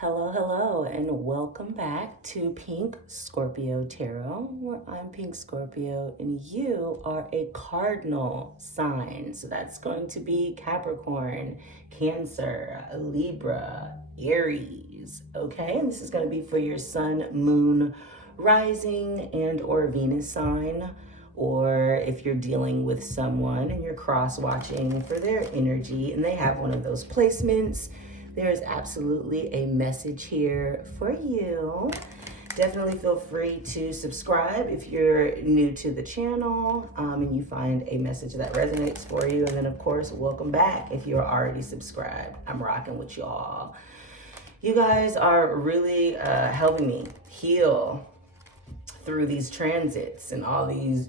Hello, hello, and welcome back to Pink Scorpio Tarot, where I'm Pink Scorpio and you are a cardinal sign. So that's going to be Capricorn, Cancer, Libra, Aries. Okay, and this is going to be for your sun, moon, rising, and or Venus sign. Or if you're dealing with someone and you're cross-watching for their energy and they have one of those placements, there's absolutely a message here for you. Definitely feel free to subscribe if you're new to the channel and you find a message that resonates for you. And then, of course, welcome back if you're already subscribed. I'm rocking with y'all. You guys are really helping me heal through these transits and all these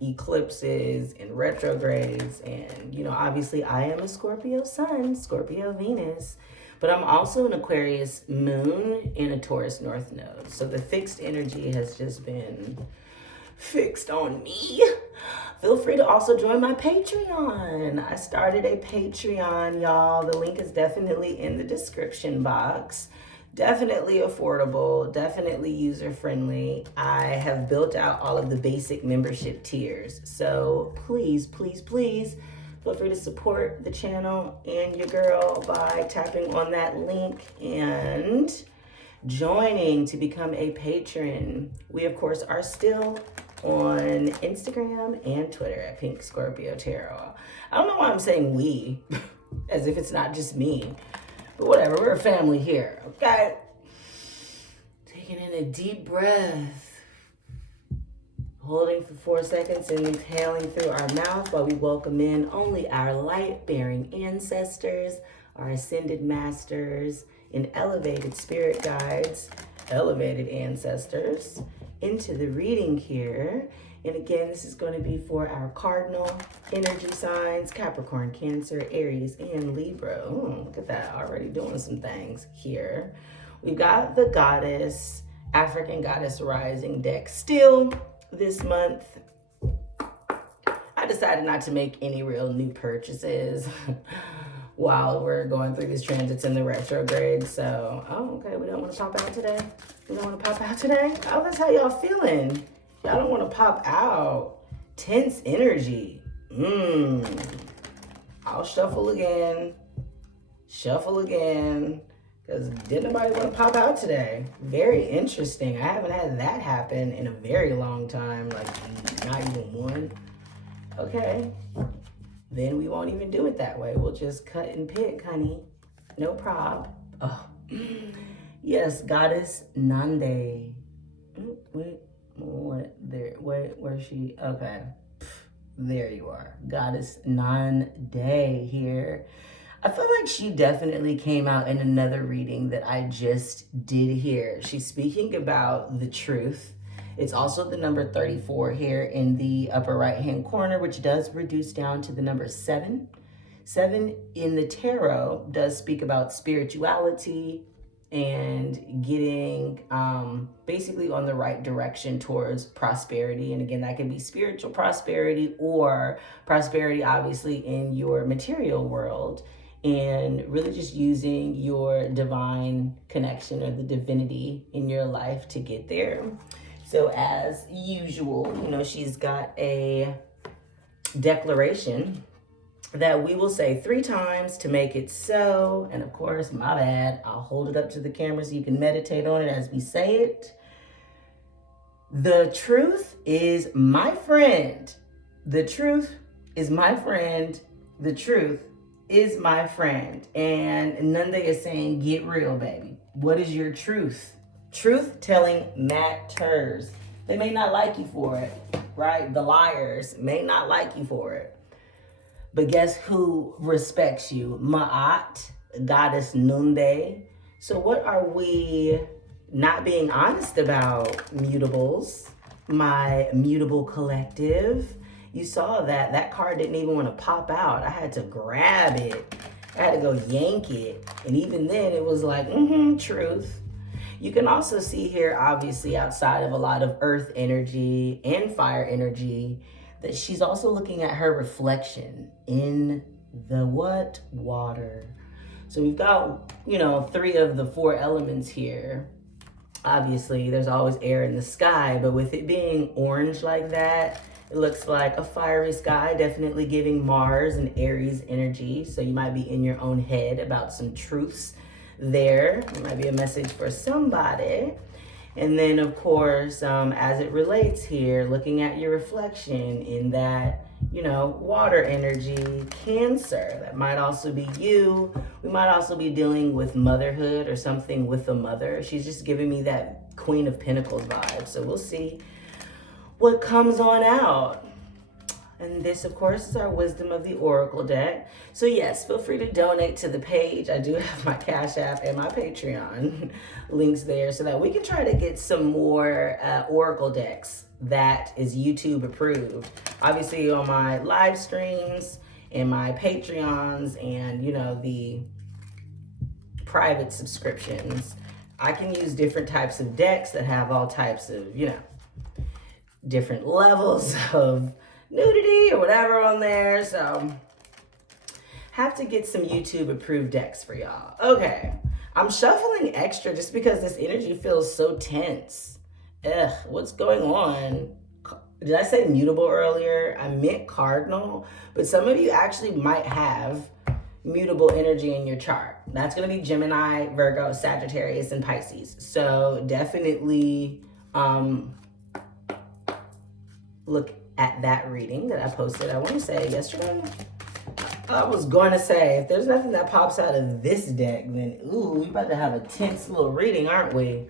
eclipses and retrogrades. And obviously I am a Scorpio sun, Scorpio Venus, but I'm also an Aquarius moon and a Taurus north node. So the fixed energy has just been fixed on me. Feel free to also join my Patreon. I started a Patreon, y'all. The link is definitely in the description box. Definitely affordable, definitely user-friendly. I have built out all of the basic membership tiers. So please, please, please feel free to support the channel and your girl by tapping on that link and joining to become a patron. We, of course, are still on Instagram and Twitter at Pink Scorpio Tarot. I don't know why I'm saying we, as if it's not just me. But whatever, we're a family here, okay? Taking in a deep breath. Holding for 4 seconds and exhaling through our mouth while we welcome in only our light-bearing ancestors, our ascended masters, and elevated spirit guides, elevated ancestors, into the reading here. And again, this is going to be for our cardinal energy signs, Capricorn, Cancer, Aries, and Libra. Ooh, look at that, already doing some things here. We've got the goddess, African goddess rising deck still this month. I decided not to make any real new purchases while we're going through these transits in the retrograde. So, okay, we don't want to pop out today? We don't want to pop out today? Oh, that's how y'all feeling. Y'all don't want to pop out. Tense energy. I'll shuffle again. Shuffle again. Because didn't nobody want to pop out today. Very interesting. I haven't had that happen in a very long time. Like, not even one. Okay. Then we won't even do it that way. We'll just cut and pick, honey. No prob. Oh. Yes, Goddess Nande. Wait. Where's she? Okay, there you are. Goddess Nande here. I feel like she definitely came out in another reading that I just did here. She's speaking about the truth. It's also the number 34 here in the upper right hand corner, which does reduce down to the number 7. 7 in the tarot does speak about spirituality and getting basically on the right direction towards prosperity. And again, that can be spiritual prosperity or prosperity, obviously, in your material world, and really just using your divine connection or the divinity in your life to get there. So as usual, she's got a declaration that we will say 3 times to make it so. And of course, my bad, I'll hold it up to the camera so you can meditate on it as we say it. The truth is my friend. The truth is my friend. The truth is my friend. And Nanda is saying, get real, baby. What is your truth? Truth telling matters. They may not like you for it, right? The liars may not like you for it. But guess who respects you? Ma'at, Goddess Nunde. So what are we not being honest about, mutables? My mutable collective. You saw that card didn't even want to pop out. I had to grab it. I had to go yank it. And even then it was like, truth. You can also see here, obviously, outside of a lot of earth energy and fire energy, that she's also looking at her reflection in the what? Water. So we've got, you know, 3 of the 4 elements here. Obviously, there's always air in the sky, but with it being orange like that, it looks like a fiery sky, definitely giving Mars and Aries energy. So you might be in your own head about some truths there. It might be a message for somebody. And then, of course, as it relates here, looking at your reflection in that, you know, water energy, Cancer. That might also be you. We might also be dealing with motherhood or something with a mother. She's just giving me that Queen of Pentacles vibe. So we'll see what comes on out. And this, of course, is our Wisdom of the Oracle deck. So yes, feel free to donate to the page. I do have my Cash App and my Patreon links there so that we can try to get some more Oracle decks that is YouTube approved. Obviously on my live streams and my Patreons and, you know, the private subscriptions, I can use different types of decks that have all types of, you know, different levels of nudity or whatever on there. So have to get some YouTube approved decks for y'all. Okay, I'm shuffling extra just because this energy feels so tense. Ugh, what's going on? Did I say mutable earlier? I meant cardinal, but some of you actually might have mutable energy in your chart. That's going to be Gemini, Virgo, Sagittarius, and Pisces. So definitely look at that reading that I posted, I want to say yesterday. I was going to say, if there's nothing that pops out of this deck, then ooh, we about to have a tense little reading, aren't we?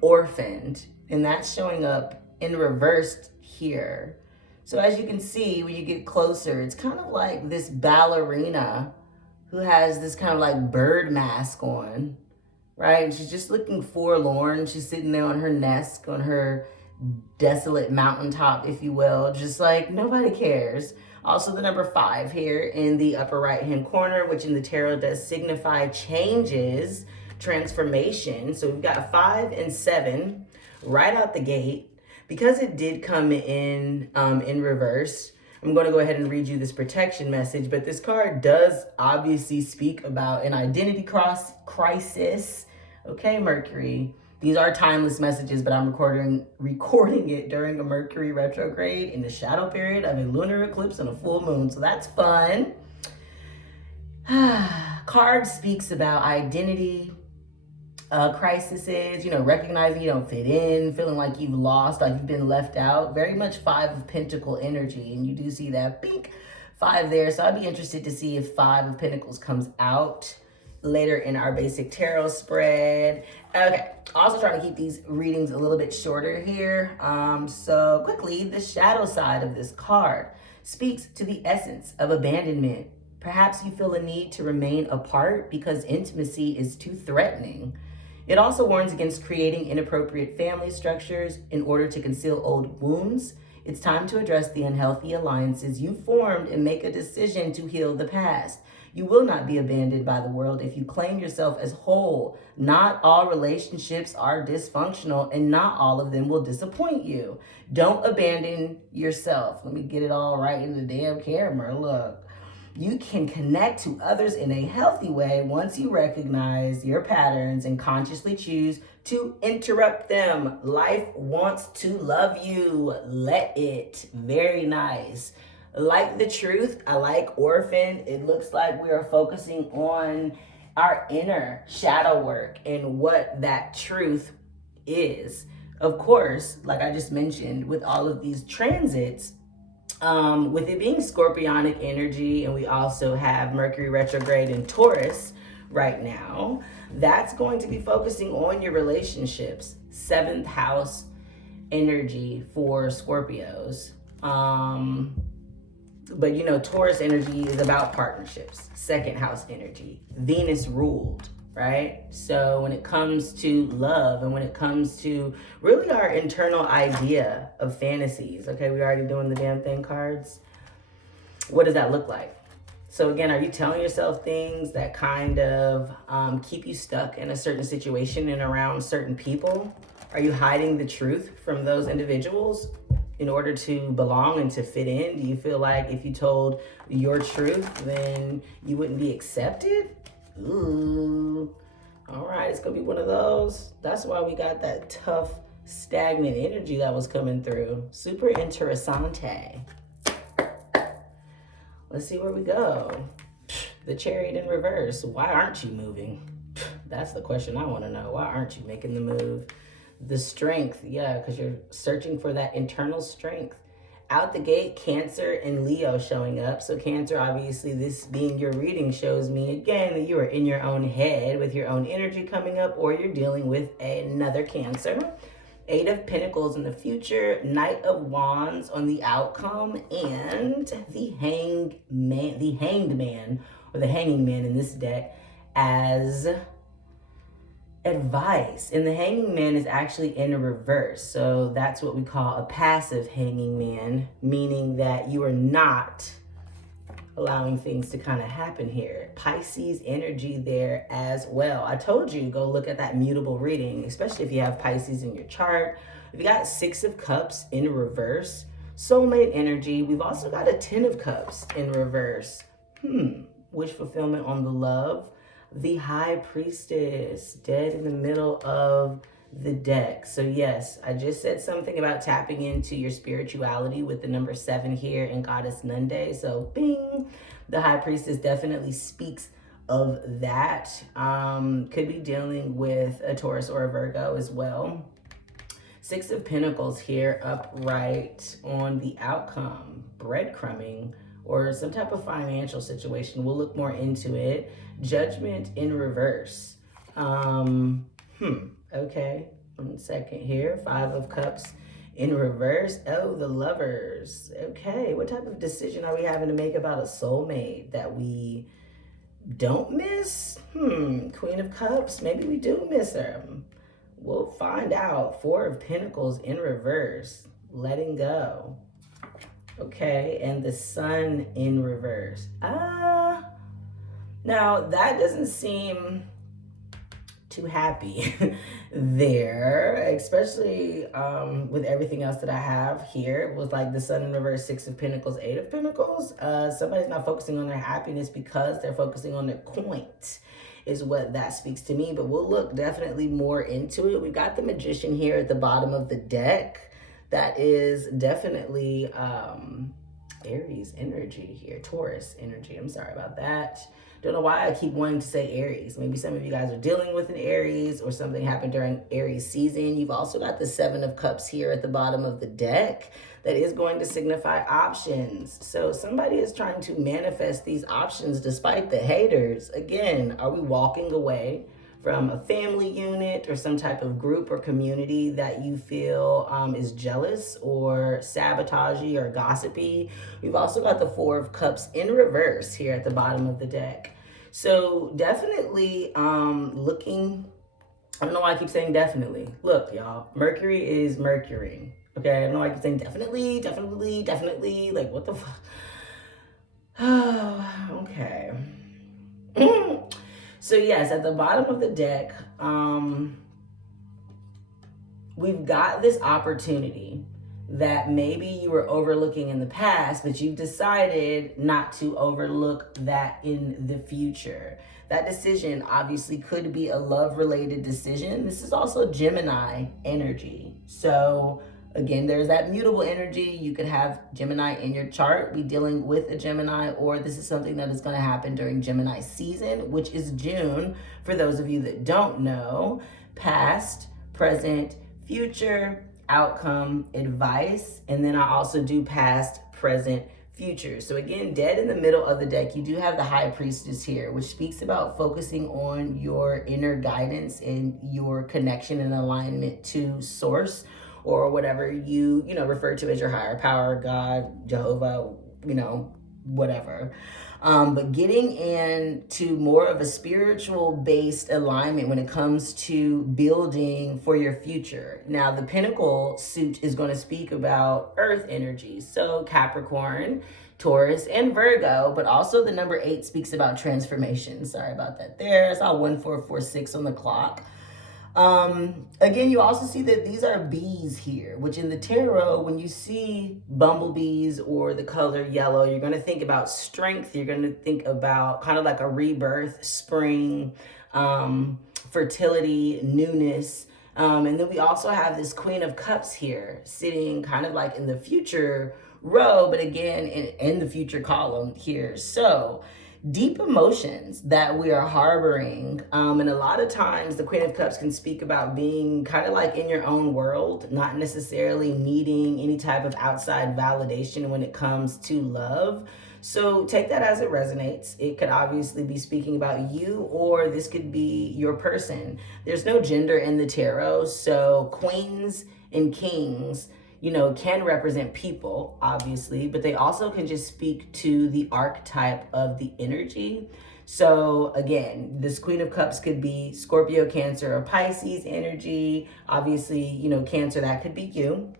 Orphaned. And that's showing up in reversed here. So as you can see, when you get closer, it's kind of like this ballerina who has this kind of like bird mask on, right? And she's just looking forlorn. She's sitting there on her nest, on her desolate mountaintop, if you will, just like nobody cares. Also the number 5 here in the upper right hand corner, which in the tarot does signify changes, transformation. So we've got 5 and 7 right out the gate. Because it did come in reverse, I'm going to go ahead and read you this protection message, but this card does obviously speak about an identity crisis. Okay, Mercury. These are timeless messages, but I'm recording it during a Mercury retrograde in the shadow period of a lunar eclipse and a full moon. So that's fun. Card speaks about identity crises, you know, recognizing you don't fit in, feeling like you've lost, like you've been left out. Very much 5 of Pentacle energy, and you do see that pink 5 there. So I'd be interested to see if 5 of Pentacles comes out later in our basic tarot spread. Okay, also trying to keep these readings a little bit shorter here. So quickly, the shadow side of this card speaks to the essence of abandonment. Perhaps you feel a need to remain apart because intimacy is too threatening. It also warns against creating inappropriate family structures in order to conceal old wounds. It's time to address the unhealthy alliances you formed and make a decision to heal the past. You will not be abandoned by the world if you claim yourself as whole. Not all relationships are dysfunctional, and not all of them will disappoint you. Don't abandon yourself. Let me get it all right in the damn camera. Look. You can connect to others in a healthy way once you recognize your patterns and consciously choose to interrupt them. Life wants to love you. Let it. Very nice. Like the truth, I like orphan. It looks like we are focusing on our inner shadow work and what that truth is. Of course, like I just mentioned, with all of these transits, with it being Scorpionic energy, and we also have Mercury retrograde in Taurus right now, that's going to be focusing on your relationships. 7th house energy for Scorpios. But you know, Taurus energy is about partnerships. 2nd house energy, Venus ruled, right? So when it comes to love and when it comes to really our internal idea of fantasies, okay, we already doing the damn thing cards. What does that look like? So again, are you telling yourself things that kind of keep you stuck in a certain situation and around certain people? Are you hiding the truth from those individuals in order to belong and to fit in? Do you feel like if you told your truth, then you wouldn't be accepted? Ooh. All right, it's going to be one of those. That's why we got that tough, stagnant energy that was coming through. Super interessante. Let's see where we go. The Chariot in reverse. Why aren't you moving? That's the question I want to know. Why aren't you making the move? The Strength. Yeah, because you're searching for that internal strength. Out the gate, Cancer and Leo showing up. So Cancer, obviously, this being your reading shows me, again, that you are in your own head with your own energy coming up, or you're dealing with another Cancer. Eight of Pentacles in the future, Knight of Wands on the outcome, and the Hanged Man, or the Hanging Man in this deck as advice. And the Hanging Man is actually in a reverse. So that's what we call a passive hanging man, meaning that you are not allowing things to kind of happen here. Pisces energy there as well. I told you, go look at that mutable reading, especially if you have Pisces in your chart. If you got Six of Cups in reverse, soulmate energy. We've also got a 10 of Cups in reverse. Wish fulfillment on the love. The High Priestess, dead in the middle of the deck. So yes, I just said something about tapping into your spirituality with the number 7 here in Goddess Nunde. So bing, the High Priestess definitely speaks of that. Could be dealing with a Taurus or a Virgo as well. Six of Pentacles here upright on the outcome, breadcrumbing, or some type of financial situation. We'll look more into it. Judgment in reverse. Okay, 1 second here. 5 of Cups in reverse. Oh, the Lovers. Okay, what type of decision are we having to make about a soulmate that we don't miss? Queen of Cups, maybe we do miss her. We'll find out. 4 of Pentacles in reverse. Letting go. Okay, and the Sun in reverse. Now that doesn't seem too happy there, especially with everything else that I have here. It was like the Sun in reverse, 6 of Pentacles, 8 of Pentacles. Somebody's not focusing on their happiness because they're focusing on their point, is what that speaks to me. But we'll look definitely more into it. We've got the Magician here at the bottom of the deck. That is definitely Aries energy here, Taurus energy. I'm sorry about that. Don't know why I keep wanting to say Aries. Maybe some of you guys are dealing with an Aries or something happened during Aries season. You've also got the 7 of Cups here at the bottom of the deck. That is going to signify options. So somebody is trying to manifest these options despite the haters. Again, are we walking away from a family unit or some type of group or community that you feel is jealous or sabotagey or gossipy? We've also got the 4 of Cups in reverse here at the bottom of the deck. So definitely looking, I don't know why I keep saying definitely. Look, y'all, Mercury is Mercury. Okay, I don't know why I keep saying definitely, like what the fuck? Okay. So yes, at the bottom of the deck, we've got this opportunity that maybe you were overlooking in the past, but you've decided not to overlook that in the future. That decision obviously could be a love-related decision. This is also Gemini energy. So again, there's that mutable energy. You could have Gemini in your chart, be dealing with a Gemini, or this is something that is going to happen during Gemini season, which is June. For those of you that don't know, past, present, future, outcome, advice, and then I also do past, present, future. So again, dead in the middle of the deck, you do have the High Priestess here, which speaks about focusing on your inner guidance and your connection and alignment to source, or whatever you refer to as your higher power, God, Jehovah, whatever. But getting into more of a spiritual based alignment when it comes to building for your future. Now, the Pentacle suit is going to speak about earth energy. So Capricorn, Taurus, and Virgo, but also the number 8 speaks about transformation. Sorry about that there. I saw 1446 on the clock. Again, you also see that these are bees here, which in the tarot, when you see bumblebees or the color yellow, you're going to think about strength. You're going to think about kind of like a rebirth, spring, fertility, newness. And then we also have this Queen of Cups here sitting kind of like in the future row, but again, in the future column here. So deep emotions that we are harboring. And a lot of times the Queen of Cups can speak about being kind of like in your own world, not necessarily needing any type of outside validation when it comes to love. So take that as it resonates. It could obviously be speaking about you, or this could be your person. There's no gender in the tarot. So queens and kings, can represent people, obviously, but they also can just speak to the archetype of the energy. So again, this Queen of Cups could be Scorpio, Cancer, or Pisces energy. Obviously, Cancer, that could be you.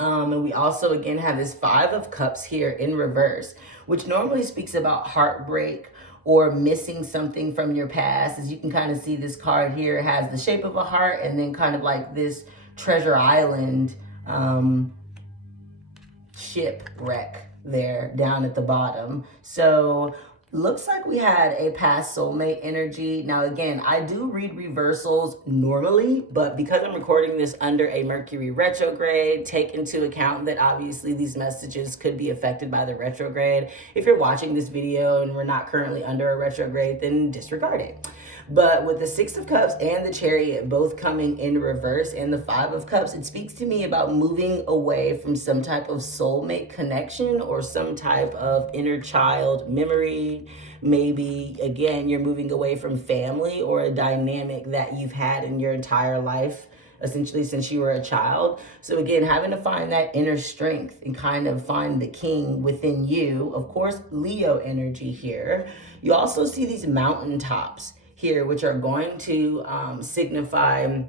And we also, again, have this Five of Cups here in reverse, which normally speaks about heartbreak or missing something from your past. As you can kind of see, this card here has the shape of a heart and then kind of like this treasure island shipwreck there down at the bottom. So looks like we had a past soulmate energy. Now, again, I do read reversals normally, but because I'm recording this under a Mercury retrograde, take into account that obviously these messages could be affected by the retrograde. If you're watching this video and we're not currently under a retrograde, then disregard it. But with the Six of Cups and the Chariot both coming in reverse and the Five of Cups, it speaks to me about moving away from some type of soulmate connection or some type of inner child memory. Maybe, again, you're moving away from family or a dynamic that you've had in your entire life, essentially since you were a child. So again, having to find that inner strength and kind of find the king within you. Of course, Leo energy here. You also see these mountaintops here, which are going to signify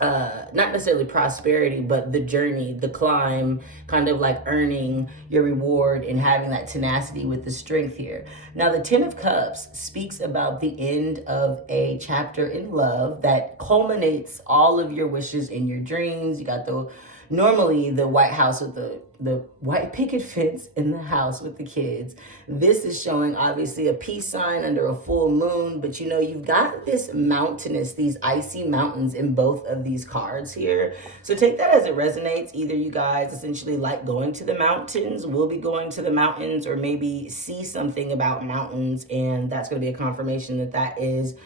not necessarily prosperity, but the journey, the climb, kind of like earning your reward and having that tenacity with the strength here. Now, the Ten of Cups speaks about the end of a chapter in love that culminates all of your wishes and your dreams. You got normally the White House with the white picket fence in the house with the kids. This is showing obviously a peace sign under a full moon, but you've got this mountainous, these icy mountains in both of these cards here. So take that as it resonates. Either you guys essentially like going to the mountains, will be going to the mountains, or maybe see something about mountains, and that's going to be a confirmation that is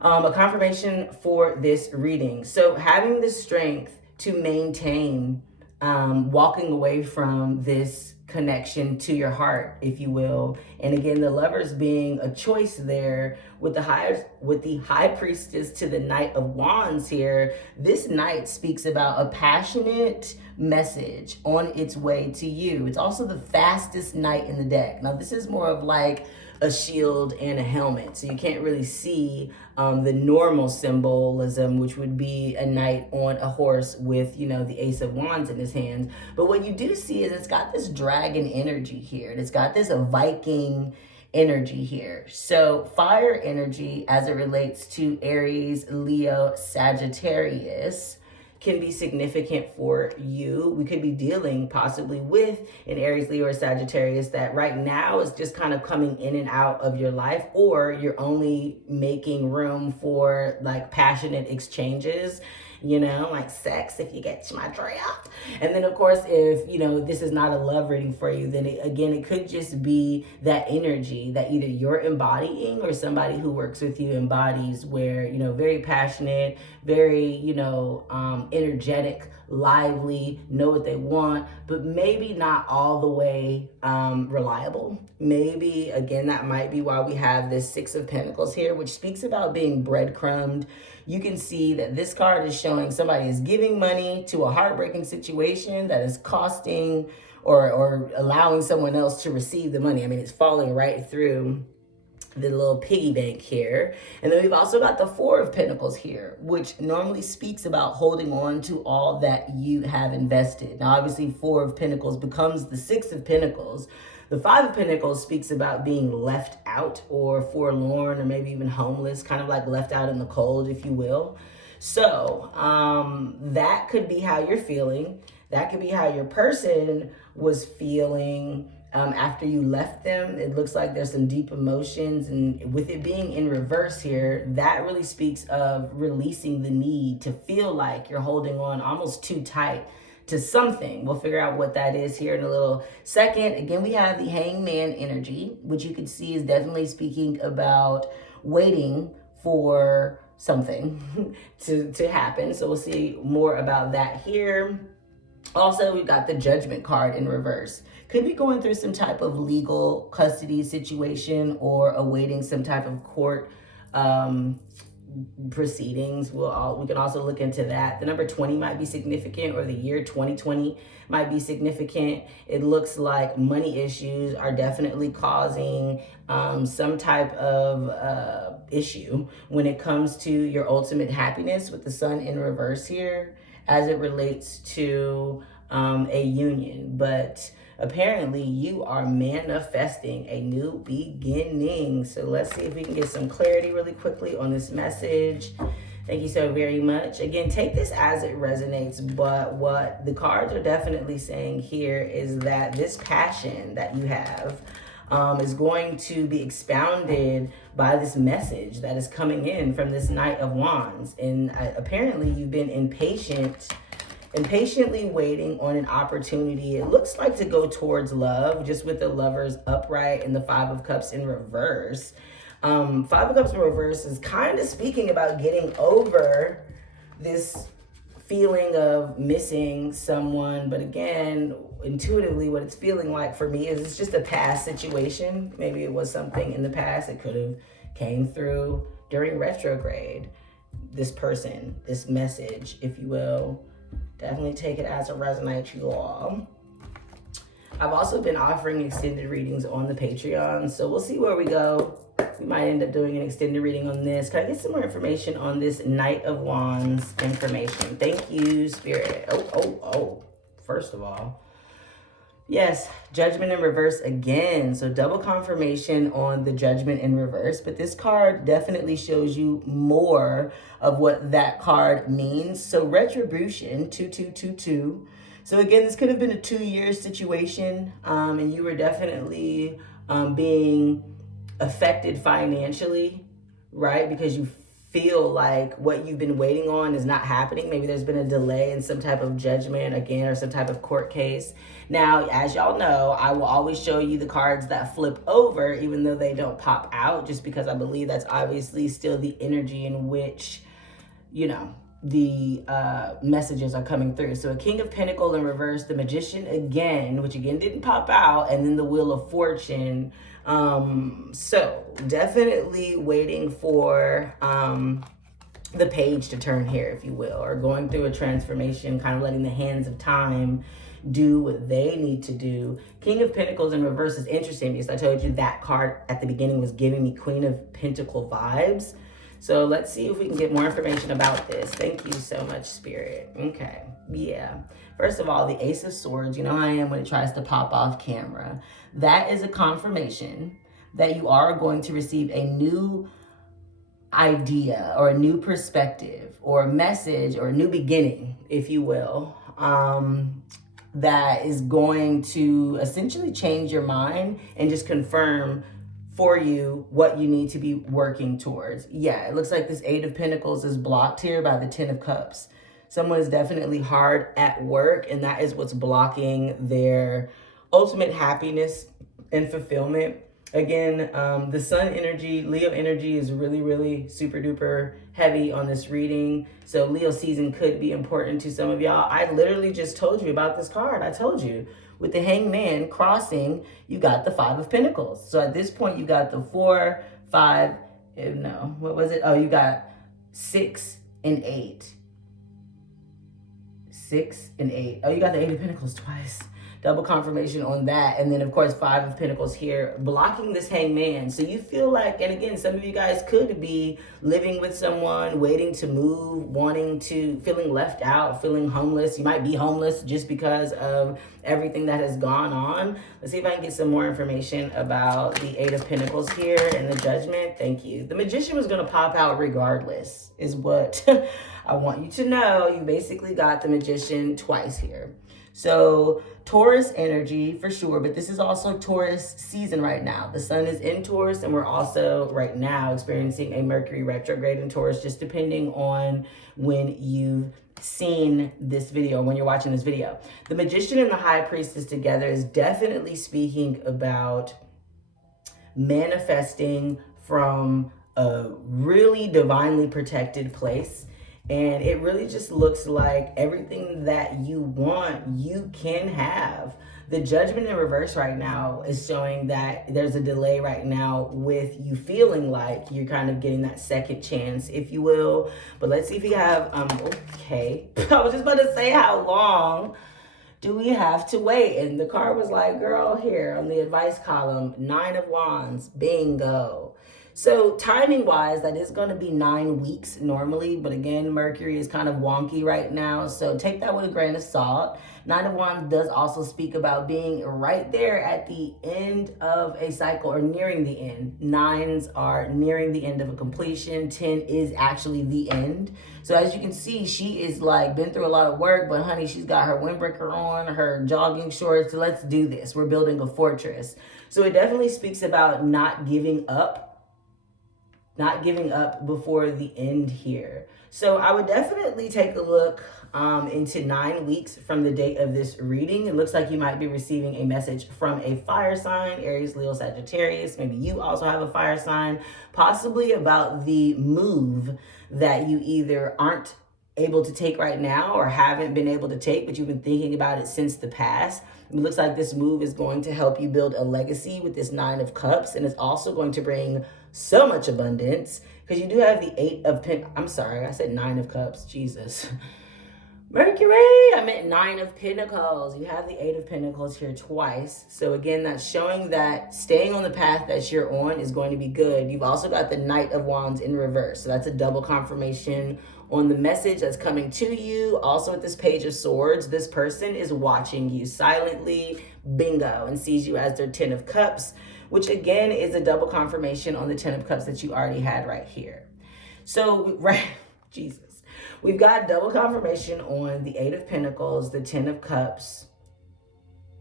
a confirmation for this reading. So having the strength to maintain walking away from this connection to your heart, if you will. And again, the Lovers being a choice there with the High Priestess to the Knight of Wands here. This Knight speaks about a passionate message on its way to you. It's also the fastest Knight in the deck. Now, this is more of like a shield and a helmet, so you can't really see the normal symbolism, which would be a knight on a horse with the Ace of Wands in his hands. But what you do see is it's got this dragon energy here, and it's got this Viking energy here. So fire energy as it relates to Aries, Leo, Sagittarius can be significant for you. We could be dealing possibly with an Aries, Leo, or Sagittarius that right now is just kind of coming in and out of your life, or you're only making room for like passionate exchanges, like sex, if you get my drift. And then of course, if this is not a love reading for you, then it could just be that energy that either you're embodying or somebody who works with you embodies, where very passionate, very energetic, lively, know what they want, but maybe not all the way reliable. Maybe, again, that might be why we have this Six of Pentacles here, which speaks about being breadcrumbed. You can see that this card is showing somebody is giving money to a heartbreaking situation that is costing or allowing someone else to receive the money. I mean, it's falling right through the little piggy bank here. And then we've also got the Four of Pentacles here, which normally speaks about holding on to all that you have invested. Now, obviously, Four of Pentacles becomes the Six of Pentacles. The Five of Pentacles speaks about being left out or forlorn or maybe even homeless, kind of like left out in the cold, if you will. So that could be how you're feeling. That could be how your person was feeling after you left them. It looks like there's some deep emotions, and with it being in reverse here, that really speaks of releasing the need to feel like you're holding on almost too tight to something. We'll figure out what that is here in a little second. Again, we have the hangman energy, which you can see is definitely speaking about waiting for something to happen. So we'll see more about that here. Also, we've got the judgment card in reverse. Could be going through some type of legal custody situation or awaiting some type of court proceedings. We can also look into that. The number 20 might be significant, or the year 2020 might be significant. It looks like money issues are definitely causing some type of issue when it comes to your ultimate happiness, with the sun in reverse here as it relates to a union. But apparently you are manifesting a new beginning. So let's see if we can get some clarity really quickly on this message. Thank you so very much. Again, take this as it resonates, but what the cards are definitely saying here is that this passion that you have is going to be expounded by this message that is coming in from this Knight of Wands. And apparently you've been impatiently waiting on an opportunity. It looks like to go towards love, just with the Lovers upright and the Five of Cups in reverse. Five of Cups in reverse is kind of speaking about getting over this feeling of missing someone. But again, intuitively, what it's feeling like for me is it's just a past situation. Maybe it was something in the past. It could have came through during retrograde. This person, this message, if you will. Definitely take it as it resonates, you all. I've also been offering extended readings on the Patreon, so we'll see where we go. We might end up doing an extended reading on this. Can I get some more information on this Knight of Wands information? Thank you, Spirit. Oh. First of all, yes, Judgment in reverse again. So double confirmation on the Judgment in reverse. But this card definitely shows you more of what that card means. So Retribution, 2222. So again, this could have been a 2-year situation. And you were definitely being affected financially, right? Because you feel like what you've been waiting on is not happening. Maybe there's been a delay in some type of judgment again, or some type of court case. Now, as y'all know, I will always show you the cards that flip over, even though they don't pop out, just because I believe that's obviously still the energy in which, you know, the messages are coming through. So a King of Pentacles in reverse, the Magician again, which again didn't pop out, and then the Wheel of Fortune. So definitely waiting for the page to turn here, if you will, or going through a transformation, kind of letting the hands of time do what they need to do. King of Pentacles in reverse is interesting because I told you that card at the beginning was giving me Queen of Pentacle vibes. So let's see if we can get more information about this. Thank you so much, Spirit. Okay, yeah. First of all, the Ace of Swords, you know how I am when it tries to pop off camera. That is a confirmation that you are going to receive a new idea or a new perspective or a message or a new beginning, if you will, that is going to essentially change your mind and just confirm for you what you need to be working towards. Yeah, it looks like this Eight of Pentacles is blocked here by the Ten of Cups. Someone is definitely hard at work, and that is what's blocking their ultimate happiness and fulfillment. Again, the Sun energy, Leo energy is really, really super duper heavy on this reading. So Leo season could be important to some of y'all. I literally just told you about this card. I told you with the Hangman crossing, you got the Five of Pentacles. So at this point, you got the 4, 5, no, what was it? Oh, you got 6 and 8. 6 and 8. Oh, you got the Eight of Pentacles twice. double confirmation on that. And then of course, 5 of Pentacles here, blocking this hangman. So you feel like, and again, some of you guys could be living with someone, waiting to move, feeling left out, feeling homeless. You might be homeless just because of everything that has gone on. Let's see if I can get some more information about the 8 of Pentacles here and the Judgment. Thank you. The Magician was going to pop out regardless, is what I want you to know. You basically got the Magician twice here. So Taurus energy for sure, but this is also Taurus season right now. The sun is in Taurus, and we're also right now experiencing a Mercury retrograde in Taurus, just depending on when you've seen this video, when you're watching this video. The Magician and the High Priestess together is definitely speaking about manifesting from a really divinely protected place. And it really just looks like everything that you want, you can have. The Judgment in reverse right now is showing that there's a delay right now with you feeling like you're kind of getting that second chance, if you will. But let's see if we have, okay. I was just about to say, how long do we have to wait? And the card was like, girl, here on the advice column, 9 of Wands, bingo. So timing wise, that is going to be 9 weeks normally. But again, Mercury is kind of wonky right now. So take that with a grain of salt. 9 of Wands does also speak about being right there at the end of a cycle or nearing the end. 9s are nearing the end of a completion. 10 is actually the end. So as you can see, she is like been through a lot of work, but honey, she's got her windbreaker on, her jogging shorts. So let's do this. We're building a fortress. So it definitely speaks about not giving up before the end here. So I would definitely take a look into 9 weeks from the date of this reading. It looks like you might be receiving a message from a fire sign, Aries, Leo, Sagittarius. Maybe you also have a fire sign, possibly about the move that you either aren't able to take right now or haven't been able to take, but you've been thinking about it since the past. It looks like this move is going to help you build a legacy with this 9 of Cups, and it's also going to bring so much abundance because you do have the 8 of I'm sorry, I said 9 of Cups, Jesus. Mercury, I meant 9 of Pentacles. You have the 8 of Pentacles here twice. So again, that's showing that staying on the path that you're on is going to be good. You've also got the Knight of Wands in reverse. So that's a double confirmation on the message that's coming to you. Also with this Page of Swords, this person is watching you silently, bingo, and sees you as their 10 of Cups, which again is a double confirmation on the 10 of Cups that you already had right here. So, right, Jesus. We've got double confirmation on the 8 of Pentacles, the 10 of Cups,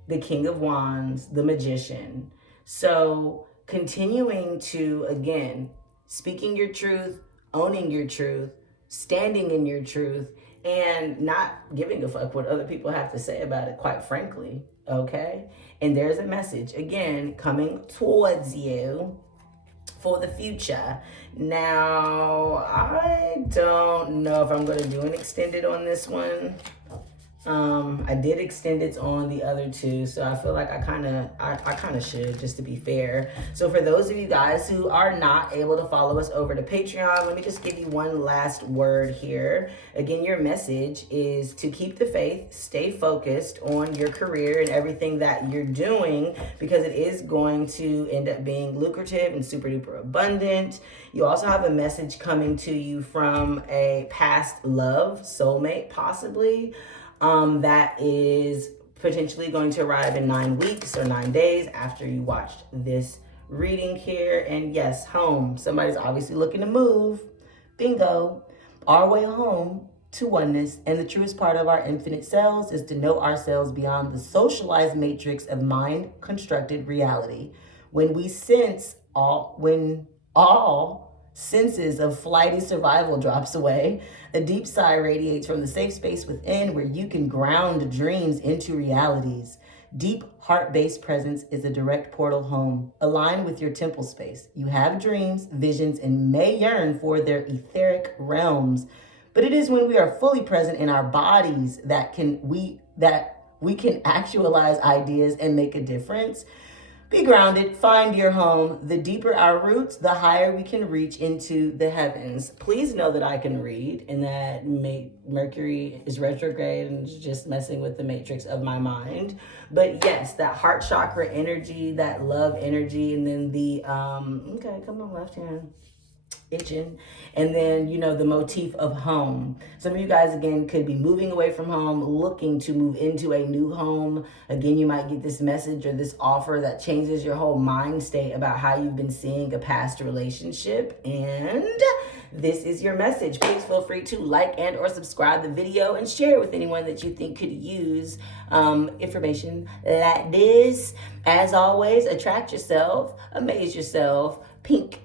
the King of Wands, the Magician. So continuing to, again, speaking your truth, owning your truth, standing in your truth, and not giving a fuck what other people have to say about it, quite frankly, okay? And there's a message, again, coming towards you for the future. Now, I don't know if I'm going to do an extended on this one. I did extend it on the other 2, so I feel like I kind of should, just to be fair. So for those of you guys who are not able to follow us over to Patreon, let me just give you one last word here. Again, your message is to keep the faith, stay focused on your career and everything that you're doing, because it is going to end up being lucrative and super duper abundant. You also have a message coming to you from a past love, soulmate possibly, that is potentially going to arrive in 9 weeks or 9 days after you watched this reading here. And yes, home. Somebody's obviously looking to move. Bingo. Our way home to oneness. And the truest part of our infinite selves is to know ourselves beyond the socialized matrix of mind-constructed reality. When all senses of flighty survival drops away, a deep sigh radiates from the safe space within where you can ground dreams into realities. Deep heart-based presence is a direct portal home. Align with your temple space. You have dreams, visions, and may yearn for their etheric realms. But it is when we are fully present in our bodies that we can actualize ideas and make a difference. Be grounded, find your home. The deeper our roots, the higher we can reach into the heavens. Please know that I can read and that Mercury is retrograde and is just messing with the matrix of my mind. But yes, that heart chakra energy, that love energy, and then the, okay, come on, left hand. Itching. And then, you know, the motif of home. Some of you guys, again, could be moving away from home, looking to move into a new home. Again, you might get this message or this offer that changes your whole mind state about how you've been seeing a past relationship. And this is your message. Please feel free to like and or subscribe the video and share it with anyone that you think could use information like this. As always, attract yourself, amaze yourself. Pink